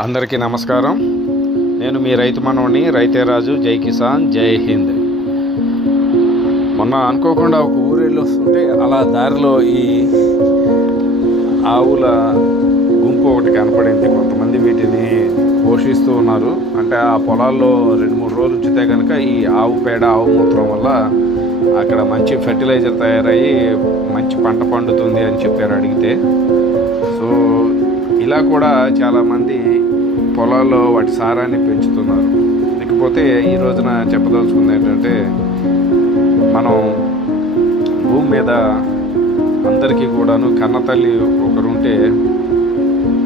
అందరికీ నమస్కారం. నేను మీ రైతు మనవని రైతే రాజు. జై కిసాన్, జై హింద్. మొన్న అనుకోకుండా ఒక ఊరెళ్ళి వస్తుంటే అలా దారిలో ఈ ఆవుల గుంపు ఒకటి కనపడింది. కొంతమంది వీటిని పోషిస్తూ ఉన్నారు. అంటే ఆ పొలాల్లో 2-3 రోజులు ఉంచితే కనుక ఈ ఆవు పేడ, ఆవు మూత్రం వల్ల అక్కడ మంచి ఫెర్టిలైజర్ తయారయ్యి మంచి పంట పండుతుంది అని చెప్పారు అడిగితే. సో ఇలా కూడా చాలామంది పొలాల్లో వాటి సారాన్ని పెంచుతున్నారు. ఇకపోతే ఈ రోజున చెప్పదలుచుకుంది ఏంటంటే, మనం భూమి మీద అందరికీ కూడాను కన్న తల్లి ఒకరుంటే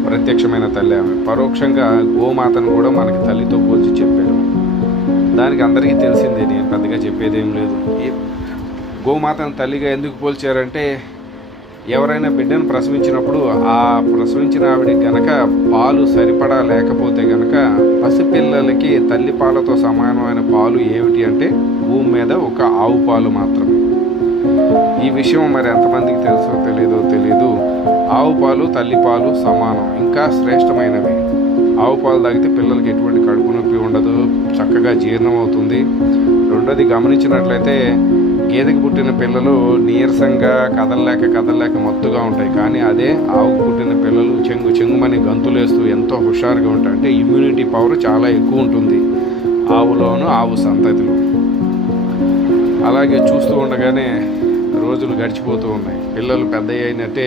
ప్రత్యక్షమైన తల్లి ఆమె. పరోక్షంగా గోమాతను కూడా మనకి తల్లితో పోల్చి చెప్పారు. దానికి అందరికీ తెలిసిందే, నేను పెద్దగా చెప్పేది ఏం లేదు. గోమాతను తల్లిగా ఎందుకు పోల్చారంటే, ఎవరైనా బిడ్డను ప్రసవించినప్పుడు ఆ ప్రసవించిన ఆవిడకి గనక పాలు సరిపడా లేకపోతే గనక పసిపిల్లలకి తల్లి పాలతో సమానమైన పాలు ఏమిటి అంటే భూమి మీద ఒక ఆవు పాలు మాత్రమే. ఈ విషయం మరి ఎంతమందికి తెలుసో తెలీదు. ఆవు పాలు తల్లి పాలు సమానం, ఇంకా శ్రేష్టమైనవి. ఆవు పాలు తాగితే పిల్లలకి ఎటువంటి కడుపు నొప్పి ఉండదు, చక్కగా జీర్ణం అవుతుంది. రెండోది, గమనించినట్లయితే గేదెకి పుట్టిన పిల్లలు నీరసంగా కదలలేక మత్తుగా ఉంటాయి. కానీ అదే ఆవుకు పుట్టిన పిల్లలు చెంగుమని గంతులేస్తూ ఎంతో హుషారుగా ఉంటాయి. అంటే ఇమ్యూనిటీ పవర్ చాలా ఎక్కువ ఉంటుంది ఆవులోను, ఆవు సంతతిలో. అలాగే చూస్తూ ఉండగానే రోజులు గడిచిపోతూ ఉన్నాయి. పిల్లలు పెద్ద అయినట్టే